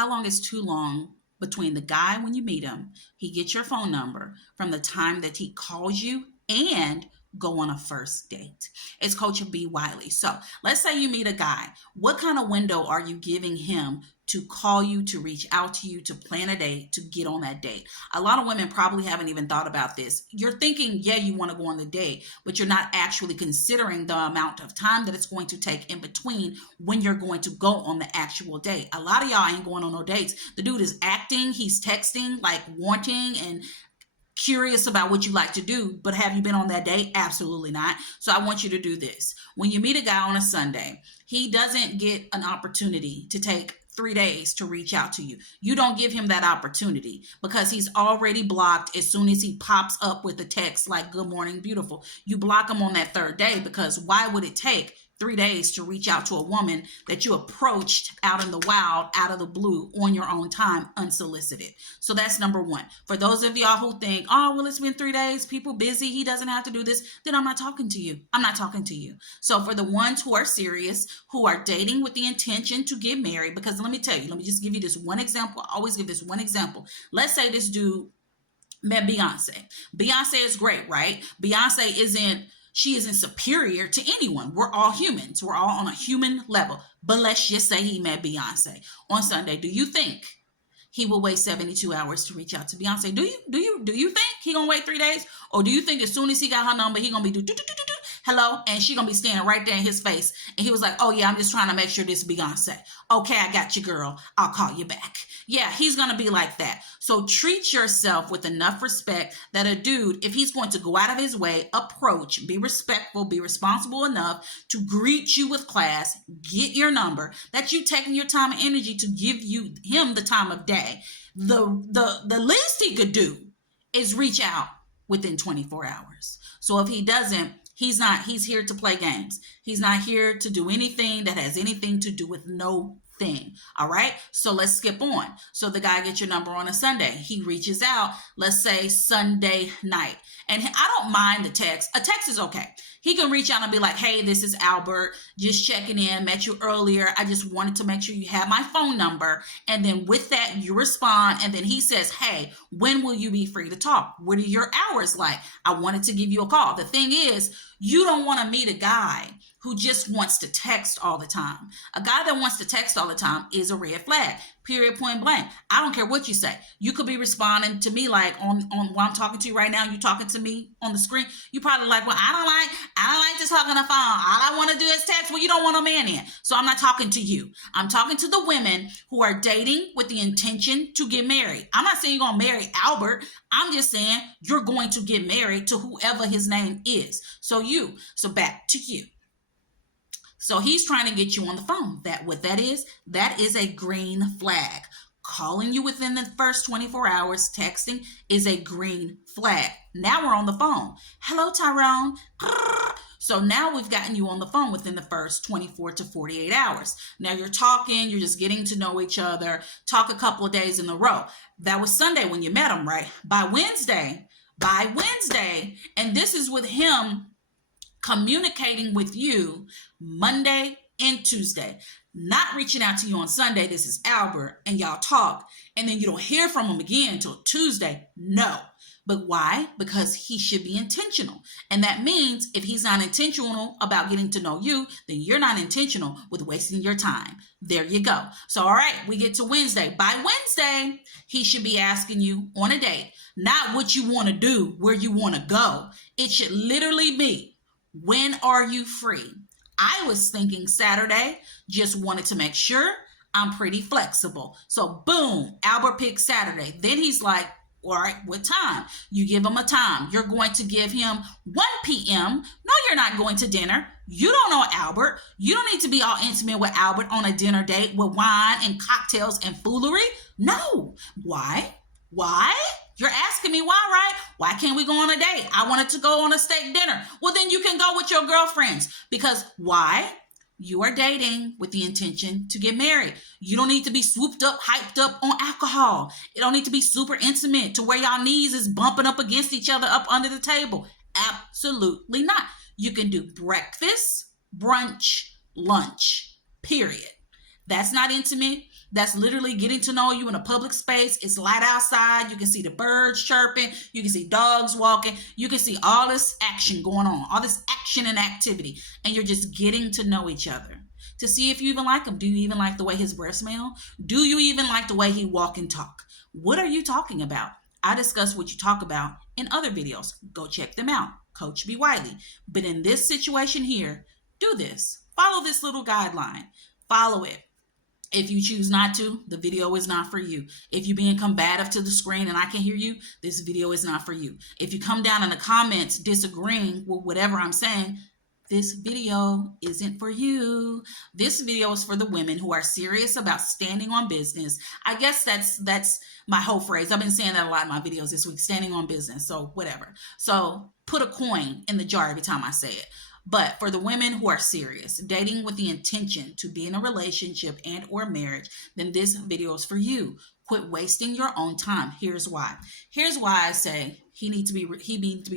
How long is too long between the guy when you meet him, he gets your phone number, from the time that he calls you and go on a first date? It's Coach B. Wiley. So let's say you meet a guy. What kind of window are you giving him to call you, to reach out to you, to plan a date, to get on that date? A lot of women probably haven't even thought about this. You're thinking, yeah, you want to go on the date, but you're not actually considering the amount of time that it's going to take in between when you're going to go on the actual date. A lot of y'all ain't going on no dates. The dude is acting, he's texting, like wanting and curious about what you like to do, but have you been on that date? Absolutely not. So I want you to do this. When you meet a guy on a Sunday, he doesn't get an opportunity to take 3 days to reach out to you. You don't give him that opportunity because he's already blocked as soon as he pops up with a text like, good morning, beautiful. You block him on that third day, because why would it take 3 days to reach out to a woman that you approached out in the wild, out of the blue, on your own time, unsolicited? So that's number one. For those of y'all who think, oh, well, it's been 3 days, people busy, he doesn't have to do this, then I'm not talking to you. I'm not talking to you. So for the ones who are serious, who are dating with the intention to get married, because let me tell you, let me just give you this one example. I always give this one example. Let's say this dude met Beyonce. Beyonce is great, right? Beyonce she isn't superior to anyone. We're all humans. We're all on a human level. But let's just say he met Beyonce on Sunday. Do you think he will wait 72 hours to reach out to Beyonce? Do you think he gonna wait 3 days? Or do you think as soon as he got her number, he gonna be hello, and she gonna be standing right there in his face, and he was like, oh yeah, I'm just trying to make sure this is Beyonce. Okay, I got you, girl. I'll call you back. Yeah, he's gonna be like that. So treat yourself with enough respect that a dude, if he's going to go out of his way, approach, be respectful, be responsible enough to greet you with class, get your number, that you taking your time and energy to give him the time of day. The least he could do is reach out within 24 hours. So if he doesn't, he's here to play games. He's not here to do anything that has anything to do with no thing. All right. So let's skip on. So the guy gets your number on a Sunday. He reaches out, let's say Sunday night. And I don't mind the text. A text is okay. He can reach out and be like, hey, this is Albert, just checking in, met you earlier. I just wanted to make sure you have my phone number. And then with that, you respond. And then he says, hey, when will you be free to talk? What are your hours like? I wanted to give you a call. The thing is, you don't want to meet a guy who just wants to text all the time. A guy that wants to text all the time is a red flag, period, point blank. I don't care what you say. You could be responding to me like on while I'm talking to you right now, you talking to me on the screen. You probably like, well, I don't like to talk on the phone. All I want to do is text. Well, you don't want a man in. So I'm not talking to you. I'm talking to the women who are dating with the intention to get married. I'm not saying you're going to marry Albert. I'm just saying you're going to get married to whoever his name is. So back to you. So he's trying to get you on the phone. That is a green flag. Calling you within the first 24 hours, texting is a green flag. Now we're on the phone. Hello, Tyrone. So now we've gotten you on the phone within the first 24 to 48 hours. Now you're talking, you're just getting to know each other, talk a couple of days in a row. That was Sunday when you met him, right? By Wednesday, and this is with him communicating with you Monday and Tuesday, not reaching out to you on Sunday. This is Albert, and y'all talk, and then you don't hear from him again until Tuesday. No. But why? Because he should be intentional. And that means if he's not intentional about getting to know you, then you're not intentional with wasting your time. There you go. So, all right, we get to Wednesday. By Wednesday, he should be asking you on a date, not what you want to do, where you want to go. It should literally be, when are you free? I was thinking Saturday, just wanted to make sure I'm pretty flexible. So boom, Albert picks Saturday. Then he's like, all right, what time? You give him a time. You're going to give him 1 p.m. No, you're not going to dinner. You don't know Albert. You don't need to be all intimate with Albert on a dinner date with wine and cocktails and foolery. No. Why? You're asking me why, right? Why can't we go on a date? I wanted to go on a steak dinner. Well, then you can go with your girlfriends. Because why? You are dating with the intention to get married. You don't need to be swooped up, hyped up on alcohol. It don't need to be super intimate to where y'all knees is bumping up against each other up under the table. Absolutely not. You can do breakfast, brunch, lunch, period. That's not intimate. That's literally getting to know you in a public space. It's light outside. You can see the birds chirping. You can see dogs walking. You can see all this action going on, all this action and activity. And you're just getting to know each other to see if you even like him. Do you even like the way his breath smell? Do you even like the way he walk and talk? What are you talking about? I discuss what you talk about in other videos. Go check them out. Coach B. Wiley. But in this situation here, do this. Follow this little guideline. Follow it. If you choose not to, the video is not for you. If you're being combative to the screen and I can hear you, this video is not for you. If you come down in the comments disagreeing with whatever I'm saying, this video isn't for you. This video is for the women who are serious about standing on business. I guess that's my whole phrase. I've been saying that a lot in my videos this week, standing on business. So whatever. So put a coin in the jar every time I say it. But for the women who are serious, dating with the intention to be in a relationship and or marriage, then this video is for you. Quit wasting your own time. Here's why. Here's why I say he needs to be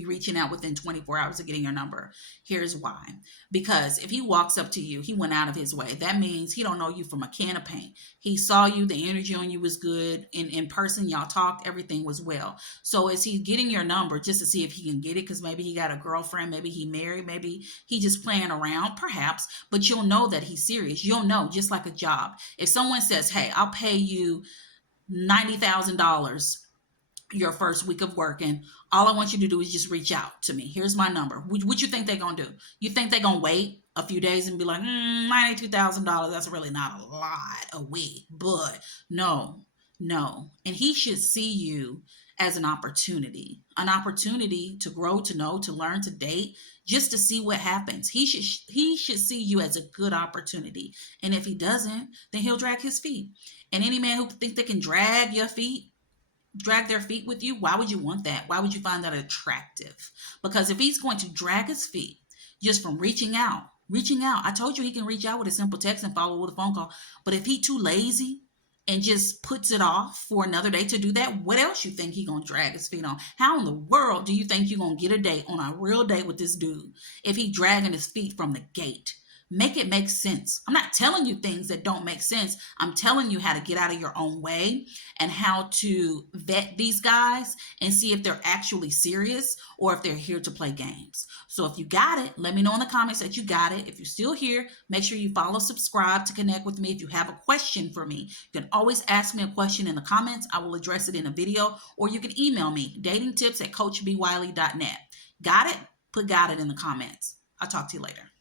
reaching out within 24 hours of getting your number. Here's why. Because if he walks up to you, he went out of his way. That means he don't know you from a can of paint. He saw you, the energy on you was good. In person, y'all talked, everything was well. So is he getting your number just to see if he can get it? Because maybe he got a girlfriend, maybe he married, maybe he just playing around, perhaps. But you'll know that he's serious. You'll know, just like a job. If someone says, hey, I'll pay you $90,000 your first week of working, all I want you to do is just reach out to me. Here's my number. What you think they're going to do? You think they're going to wait a few days and be like, $92,000, that's really not a lot a week. But no. And he should see you as an opportunity to grow, to know, to learn, to date, just to see what happens. He should see you as a good opportunity. And if he doesn't, then he'll drag his feet. And any man who think they can drag their feet with you, why would you want that? Why would you find that attractive? Because if he's going to drag his feet just from reaching out, I told you he can reach out with a simple text and follow with a phone call. But if he too lazy and just puts it off for another day to do that, what else you think he gonna drag his feet on? How in the world do you think you're gonna get a date on a real date with this dude if he dragging his feet from the gate? Make it make sense. I'm not telling you things that don't make sense. I'm telling you how to get out of your own way and how to vet these guys and see if they're actually serious or if they're here to play games. So if you got it, let me know in the comments that you got it. If you're still here, make sure you follow, subscribe to connect with me. If you have a question for me, you can always ask me a question in the comments. I will address it in a video, or you can email me, datingtips@coachbwiley.net. Got it? Put got it in the comments. I'll talk to you later.